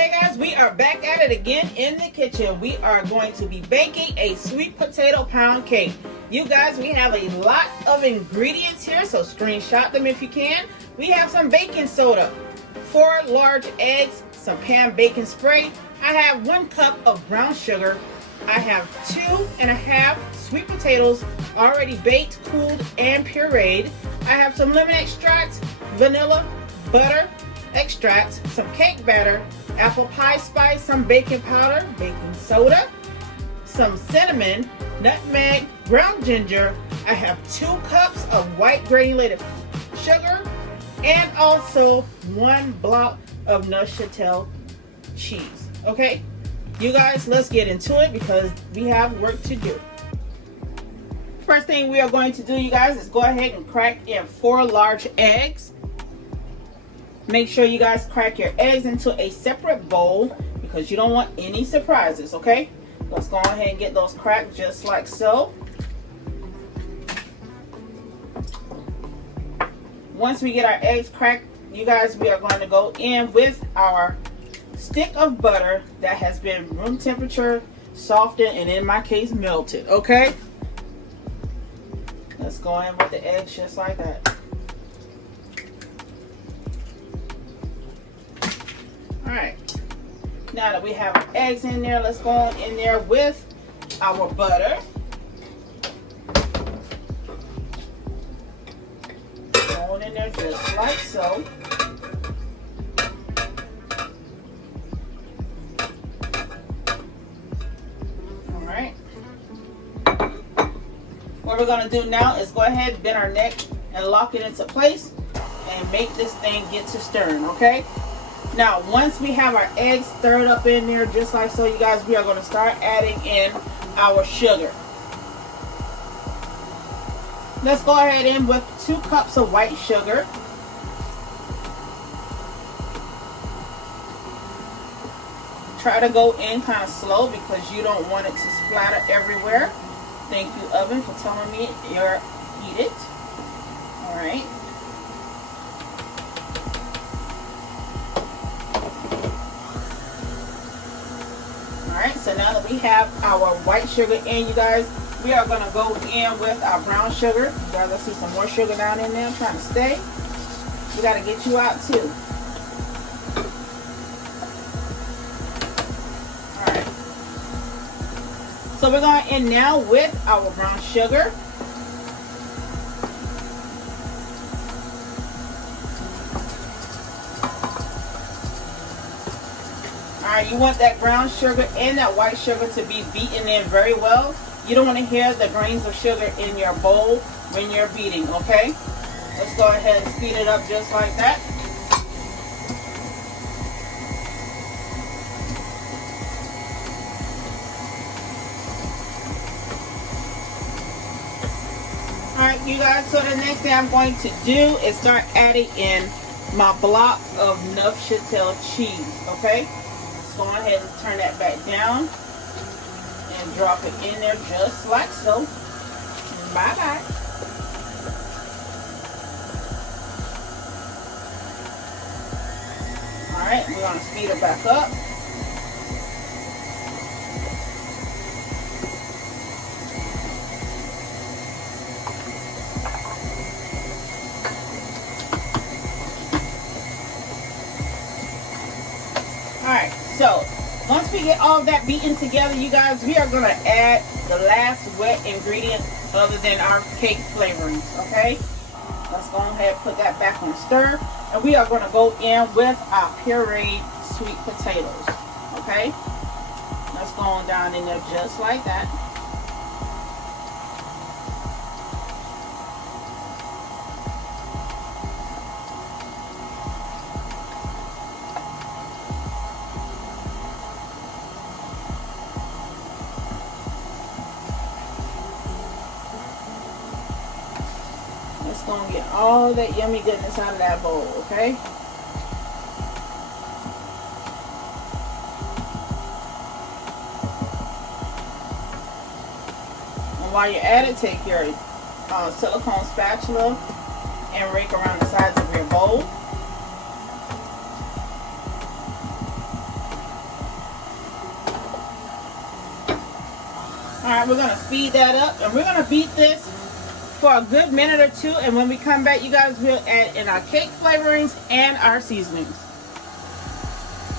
Hey guys, we are back at it again in the kitchen. We are going to be baking a sweet potato pound cake. You guys, we have a lot of ingredients here, so screenshot them if you can. We have some baking soda, 4 large eggs, some pan bacon spray. I have 1 cup of brown sugar. I have 2½ sweet potatoes already baked, cooled, and pureed. I have some lemon extract, vanilla, butter extract, some cake batter, apple pie spice, some baking powder, baking soda, some cinnamon, nutmeg, ground ginger. I have 2 cups of white granulated sugar and also 1 block of Neuchâtel cheese. Okay, you guys, let's get into it because we have work to do. First thing we are going to do, you guys, is go ahead and crack in 4 large eggs. Make sure you guys crack your eggs into a separate bowl because you don't want any surprises, okay? Let's go ahead and get those cracked just like so. Once we get our eggs cracked, you guys, we are going to go in with our stick of butter that has been room temperature softened and in my case melted, okay? Let's go in with the eggs just like that. Alright, now that we have our eggs in there, let's go on in there with our butter. Go on in there just like so. Alright. What we're going to do now is go ahead, bend our neck, and lock it into place and make this thing get to stirring, okay? Now, once we have our eggs stirred up in there, just like so, you guys, we are going to start adding in our sugar. Let's go ahead in with 2 cups of white sugar. Try to go in kind of slow because you don't want it to splatter everywhere. Thank you, oven, for telling me you're heated. All right. Alright, so now that we have our white sugar in, you guys, we are going to go in with our brown sugar. You guys, I see some more sugar down in there. I'm trying to stay. We got to get you out too. Alright. So we're going in now with our brown sugar. Alright, you want that brown sugar and that white sugar to be beaten in very well. You don't want to hear the grains of sugar in your bowl when you're beating, okay? Let's go ahead and speed it up just like that. Alright, you guys, so the next thing I'm going to do is start adding in my block of Neuchâtel cheese, okay? Go ahead and turn that back down and drop it in there just like so. Bye-bye. Alright, we're going to speed it back up. Alright, so once we get all that beaten together, you guys, we are going to add the last wet ingredient other than our cake flavorings, okay? Let's go ahead and put that back on stir. And we are going to go in with our pureed sweet potatoes, okay? Let's go on down in there just like that. It's going to get all that yummy goodness out of that bowl, okay? And while you're at it, take your silicone spatula and rake around the sides of your bowl. right, we're gonna speed that up, and we're gonna beat this for a good minute or two, and when we come back, you guys, will add in our cake flavorings and our seasonings.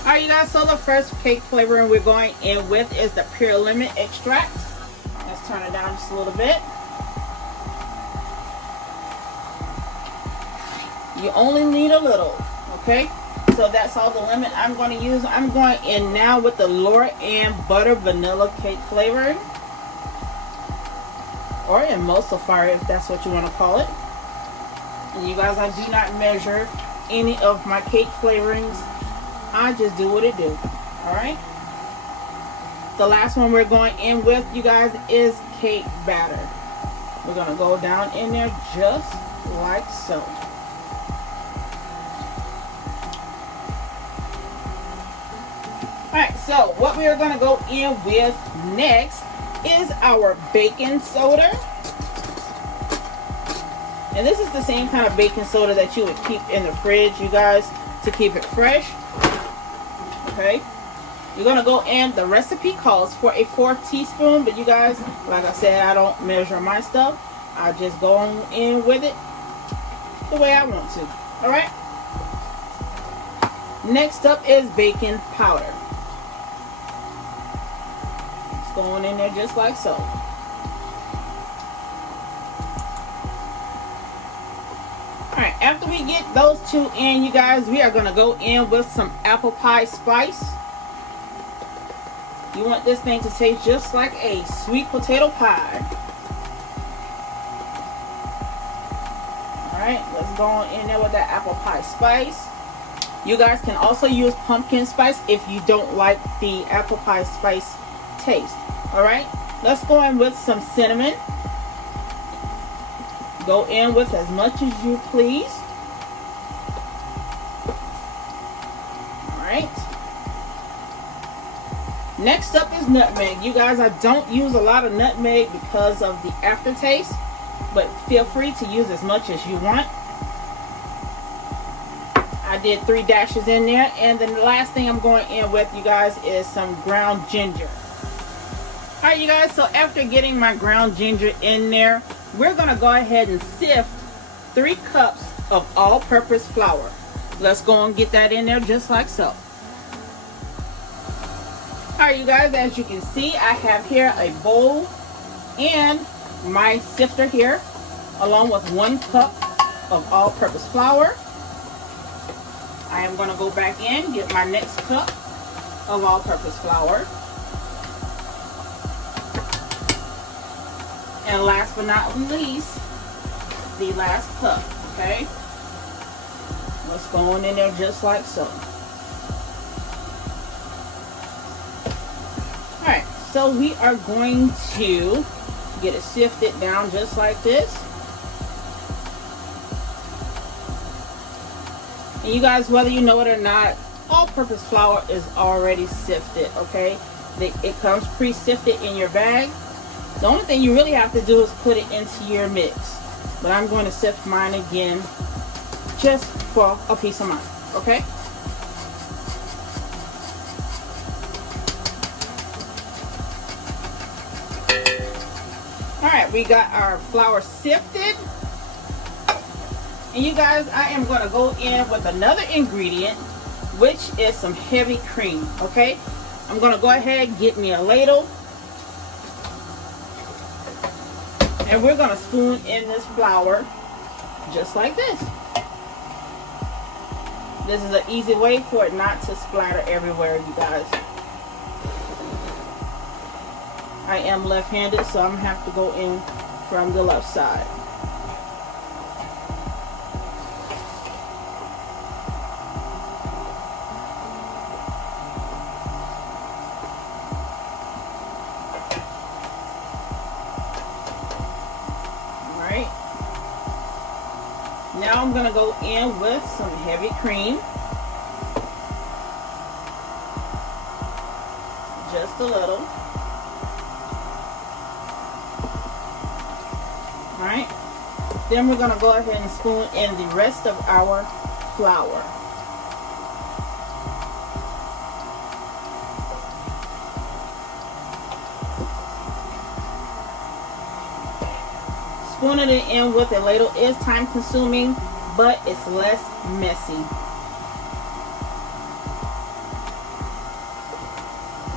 All right, you guys, so the first cake flavoring we're going in with is the Pure Lemon Extract. Let's turn it down just a little bit. You only need a little, okay? So that's all the lemon I'm going to use. I'm going in now with the Laura Ann Butter Vanilla Cake flavoring, or emulsifier if that's what you want to call it. And you guys, I do not measure any of my cake flavorings. I just do what it do. All right. The last one we're going in with, you guys, is cake batter. We're going to go down in there just like so. All right, so what we are going to go in with next is our baking soda. And this is the same kind of baking soda that you would keep in the fridge, you guys, to keep it fresh. Okay, you're going to go in, the recipe calls for a 4 teaspoons, but you guys, like I said, I don't measure my stuff. I just go on in with it the way I want to. All right, next up is baking powder. It's going in there just like so. Alright, after we get those two in, you guys, we are going to go in with some apple pie spice. You want this thing to taste just like a sweet potato pie. Alright, let's go on in there with that apple pie spice. You guys can also use pumpkin spice if you don't like the apple pie spice taste. Alright, let's go in with some cinnamon. Go in with as much as you please. Alright. Next up is nutmeg. You guys, I don't use a lot of nutmeg because of the aftertaste, but feel free to use as much as you want. I did 3 dashes in there, and then the last thing I'm going in with, you guys, is some ground ginger. Alright, you guys, so after getting my ground ginger in there, we're going to go ahead and sift 3 cups of all-purpose flour. Let's go and get that in there just like so. Alright, you guys, as you can see, I have here a bowl and my sifter here, along with 1 cup of all-purpose flour. I am going to go back in, get my next cup of all-purpose flour. And last but not least, the last cup, okay? Let's go on in there just like so. Alright, so we are going to get it sifted down just like this. And you guys, whether you know it or not, all-purpose flour is already sifted, okay? It comes pre-sifted in your bag. The only thing you really have to do is put it into your mix. But I'm going to sift mine again just for a peace of mind, okay? Alright, we got our flour sifted. And you guys, I am going to go in with another ingredient, which is some heavy cream, okay? I'm going to go ahead and get me a ladle. And we're going to spoon in this flour just like this. This is an easy way for it not to splatter everywhere, you guys. I am left-handed, so I'm going to have to go in from the left side. Now I'm going to go in with some heavy cream. Just a little. Alright. Then we're going to go ahead and spoon in the rest of our flour. spooning it in with a ladle is time consuming, but it's less messy.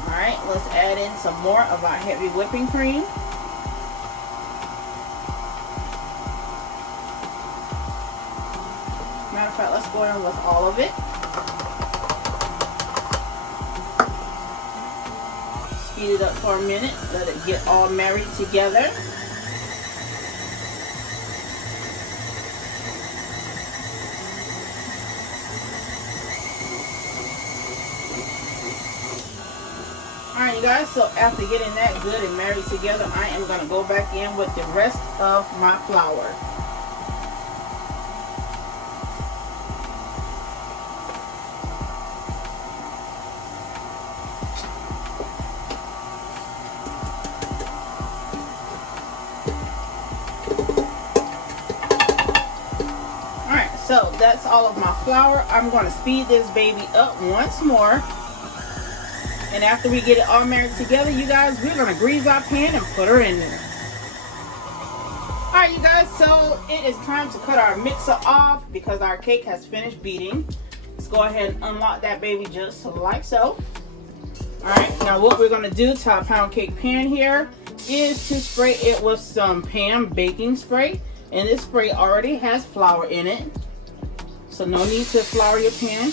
Alright, let's add in some more of our heavy whipping cream. Matter of fact, let's go in with all of it. Speed it up for a minute, let it get all married together. Alright you guys, so after getting that good and married together, I am going to go back in with the rest of my flour. Alright, so that's all of my flour. I'm going to speed this baby up once more. And after we get it all married together, you guys, we're going to grease our pan and put her in there. Alright, you guys, so it is time to cut our mixer off because our cake has finished beating. Let's go ahead and unlock that baby just like so. Alright, now what we're going to do to our pound cake pan here is to spray it with some Pam baking spray. And this spray already has flour in it, so no need to flour your pan.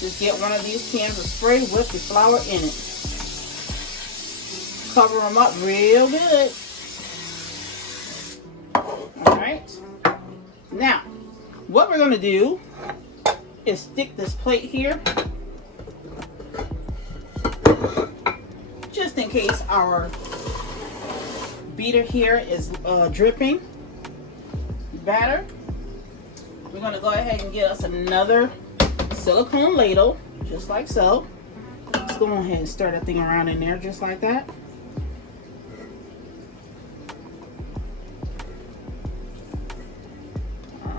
Just get one of these cans of spray with the flour in it. Cover them up real good. Alright. Now, what we're going to do is stick this plate here. Just in case our beater here is dripping batter. We're going to go ahead and get us another silicone ladle, just like so. Let's go ahead and stir that thing around in there just like that.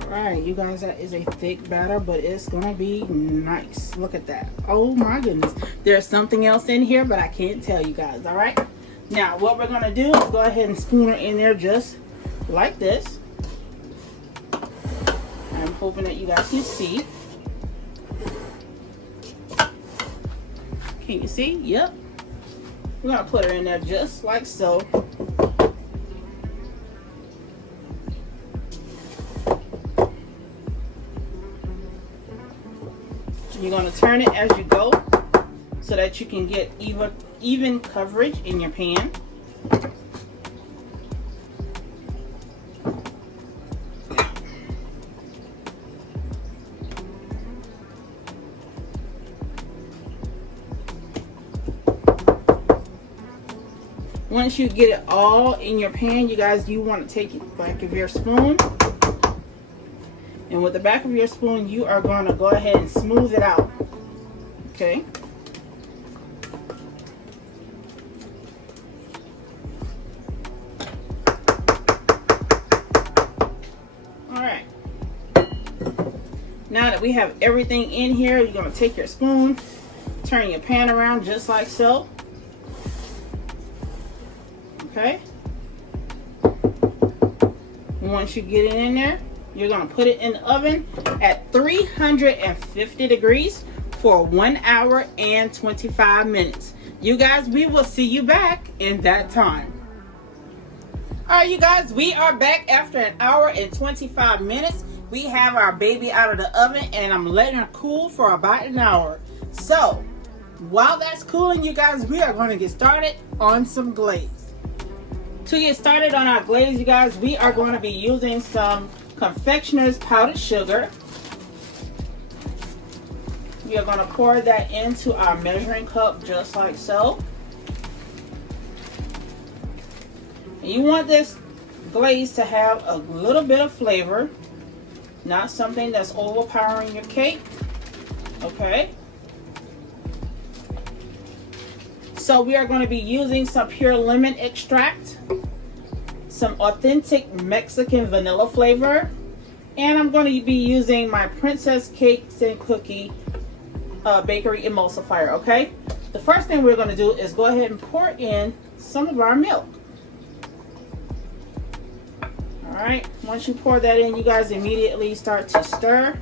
Alright, you guys, that is a thick batter, but it's gonna be nice. Look at that. Oh my goodness. There's something else in here, but I can't tell you guys. Alright, now what we're gonna do is go ahead and spoon her in there just like this. I'm hoping that you guys can see. Can you see? Yep. We're going to put her in there just like so. You're going to turn it as you go so that you can get even coverage in your pan. Once you get it all in your pan, you guys, you want to take the back of your spoon, and with the back of your spoon you are going to go ahead and smooth it out. Okay, all right, now that we have everything in here, you're going to take your spoon, turn your pan around just like so. Okay, once you get it in there, you're going to put it in the oven at 350 degrees for 1 hour and 25 minutes. You guys, we will see you back in that time. Alright you guys, we are back after 1 hour and 25 minutes. We have our baby out of the oven and I'm letting her cool for about 1 hour. So, while that's cooling, you guys, we are going to get started on some glaze. To get started on our glaze, you guys, we are going to be using some confectioner's powdered sugar. We are going to pour that into our measuring cup just like so. And you want this glaze to have a little bit of flavor, not something that's overpowering your cake. Okay. So we are going to be using some pure lemon extract, some authentic Mexican vanilla flavor, and I'm going to be using my Princess Cakes and Cookie bakery emulsifier. Okay, the first thing we're going to do is go ahead and pour in some of our milk. Alright, once you pour that in, you guys immediately start to stir.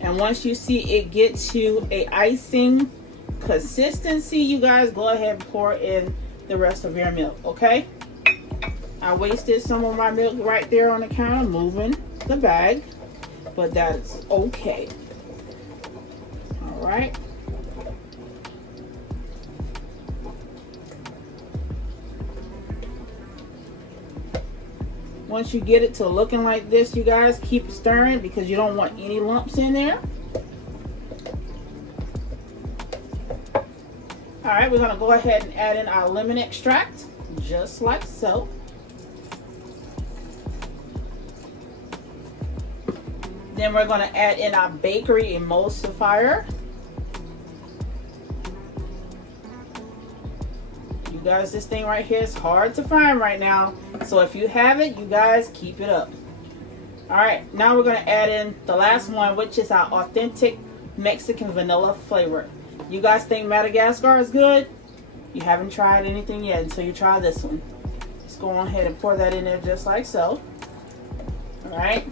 And once you see it get to a icing consistency, you guys go ahead and pour in the rest of your milk, okay? I wasted some of my milk right there on the counter moving the bag, but that's okay. Alright. Once you get it to looking like this, you guys keep stirring because you don't want any lumps in there. All right, we're gonna go ahead and add in our lemon extract, just like so. Then we're gonna add in our bakery emulsifier. You guys, this thing right here is hard to find right now. So if you have it, you guys keep it up. All right, now we're gonna add in the last one, which is our authentic Mexican vanilla flavor. You guys think Madagascar is good? You haven't tried anything yet until you try this one. Just go on ahead and pour that in there just like so. All right.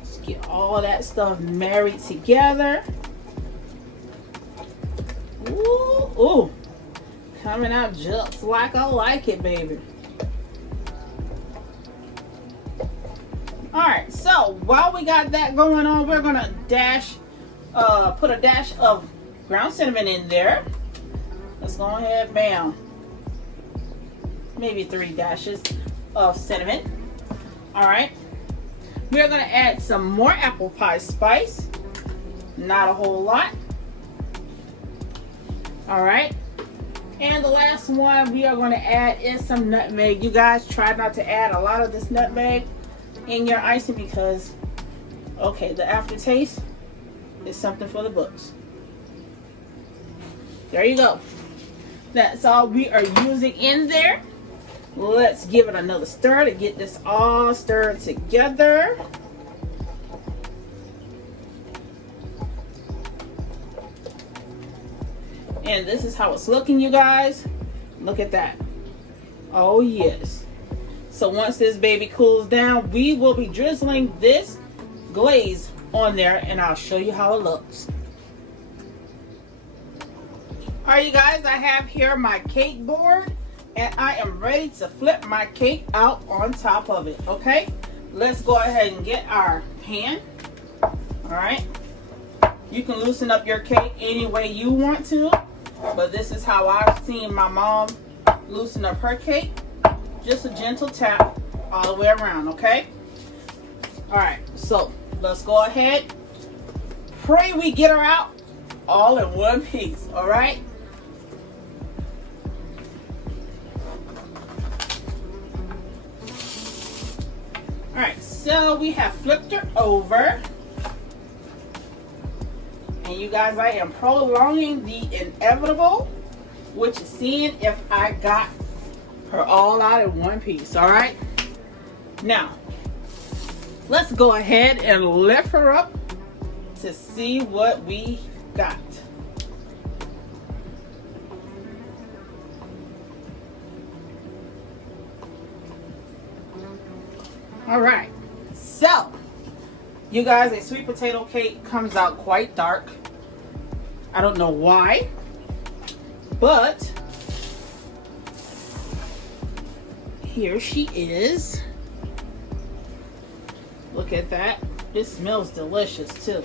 Just get all that stuff married together. Ooh, ooh. Coming out just like I like it, baby. Alright, so while we got that going on, we're gonna put a dash of ground cinnamon in there. Let's go ahead, bam. Maybe 3 dashes of cinnamon. Alright. We're gonna add some more apple pie spice. Not a whole lot. Alright. And the last one we are gonna add is some nutmeg. You guys try not to add a lot of this nutmeg in your icing because, okay, the aftertaste is something for the books. There you go. That's all we are using in there. Let's give it another stir to get this all stirred together. And this is how it's looking, you guys. Look at that. Oh yes. So once this baby cools down, we will be drizzling this glaze on there and I'll show you how it looks. All right, you guys, I have here my cake board and I am ready to flip my cake out on top of it, okay? Let's go ahead and get our pan. All right. You can loosen up your cake any way you want to, but this is how I've seen my mom loosen up her cake. Just a gentle tap all the way around, okay? All right, so let's go ahead. Pray we get her out all in one piece, all right? All right, so we have flipped her over. And you guys, I am prolonging the inevitable, which is seeing if I got her all out in one piece. All right, now let's go ahead and lift her up to see what we got. All right, so you guys, a sweet potato cake comes out quite dark. I don't know why, but here she is. Look at that. It smells delicious too.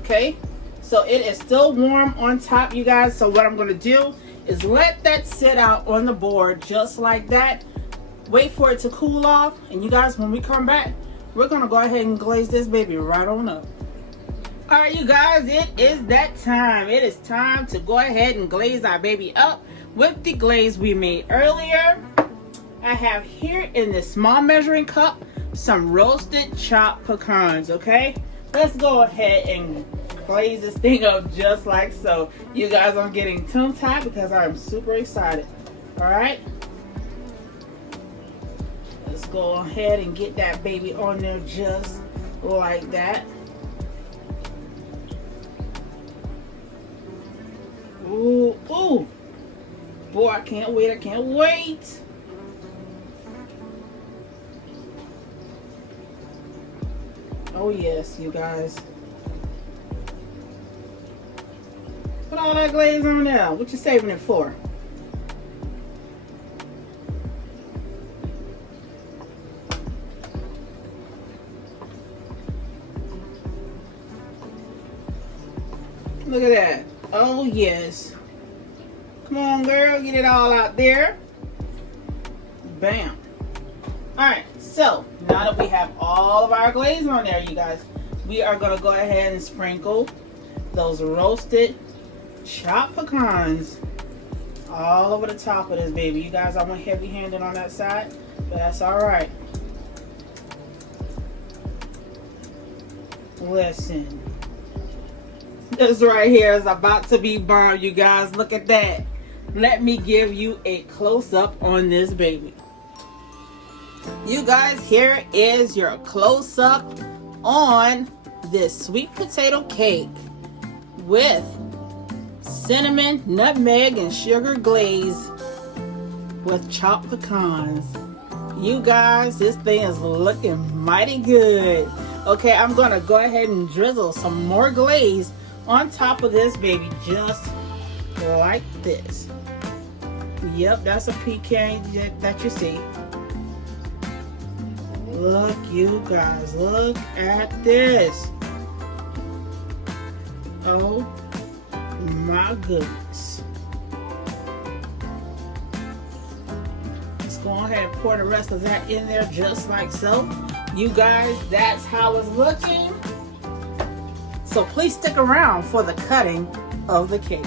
Okay, so it is still warm on top, you guys. So what I'm going to do is let that sit out on the board just like that. Wait for it to cool off. And you guys, when we come back, we're going to go ahead and glaze this baby right on up. All right, you guys, it is that time. It is time to go ahead and glaze our baby up with the glaze we made earlier. I have here in this small measuring cup some roasted chopped pecans, okay? Let's go ahead and glaze this thing up just like so. You guys, I'm getting tongue-tied because I'm super excited. All right? Let's go ahead and get that baby on there just like that. Ooh, ooh. Boy, I can't wait. I can't wait. Oh, yes, you guys. Put all that glaze on there. What you saving it for? Look at that. Oh, yes. Come on, girl. Get it all out there. Bam. Alright, so now that we have all of our glaze on there, you guys, we are going to go ahead and sprinkle those roasted chopped pecans all over the top of this baby. You guys, I went heavy-handed on that side, but that's alright. Listen. This right here is about to be burned, you guys. Look at that. Let me give you a close-up on this baby. You guys, here is your close-up on this sweet potato cake with cinnamon, nutmeg, and sugar glaze with chopped pecans. You guys, this thing is looking mighty good. Okay, I'm going to go ahead and drizzle some more glaze on top of this baby, just like this. Yep, that's a pecan that you see. Look, you guys, look at this. Oh my goodness. Let's go ahead and pour the rest of that in there just like so. You guys, that's how it's looking. So please stick around for the cutting of the cake.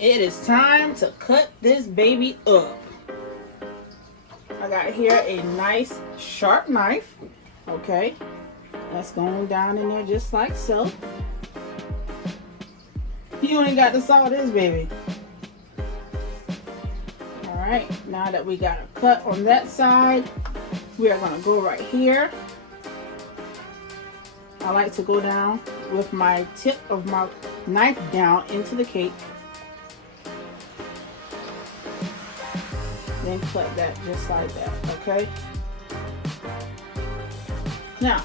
It is time to cut this baby up. I got here a nice sharp knife. Okay, that's going down in there just like so. You ain't got to saw this baby. Alright, now that we got a cut on that side, we are going to go right here. I like to go down with my tip of my knife down into the cake. Then cut that just like that, okay? Now,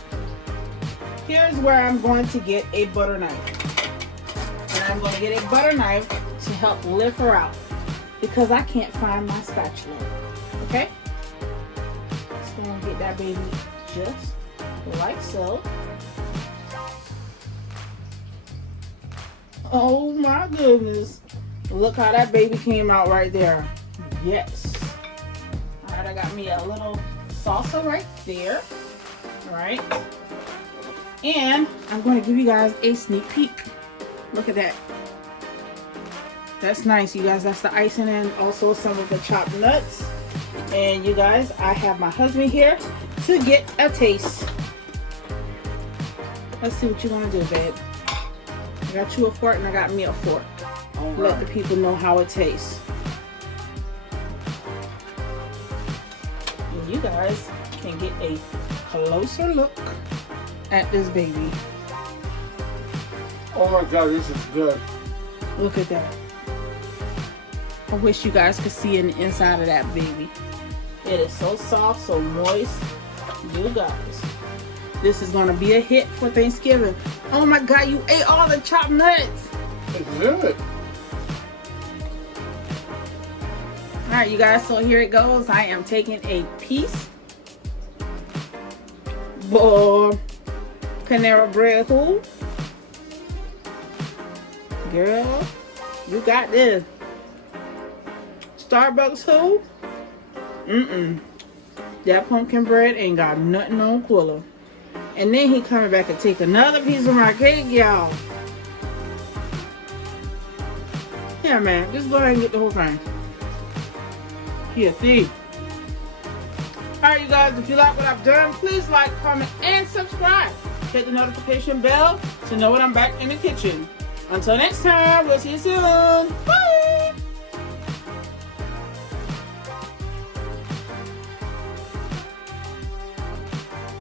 here's where I'm going to get a butter knife. And I'm going to get a butter knife to help lift her out because I can't find my spatula, okay? So I'm going to get that baby just like so. Oh my goodness. Look how that baby came out right there. Yes. Alright, I got me a little salsa right there. Alright. And I'm going to give you guys a sneak peek. Look at that. That's nice, you guys. That's the icing and also some of the chopped nuts. And you guys, I have my husband here to get a taste. Let's see what you're going to do, babe. I got you a fork and I got me a fork. Right. Let the people know how it tastes. And you guys can get a closer look at this baby. Oh my God, this is good. Look at that. I wish you guys could see in the inside of that baby. It is so soft, so moist. You guys, this is gonna be a hit for Thanksgiving. Oh my God, you ate all the chopped nuts. It's good. All right, you guys, so here it goes. I am taking a piece. Boy, Panera Bread who? Girl, you got this. Starbucks who? That pumpkin bread ain't got nothing on Quilla. And then he coming back and take another piece of my cake, y'all. Yeah, man, just go ahead and get the whole thing. He a thief. Alright, you guys, if you like what I've done, please like, comment, and subscribe. Hit the notification bell to know when I'm back in the kitchen. Until next time, we'll see you soon. Bye!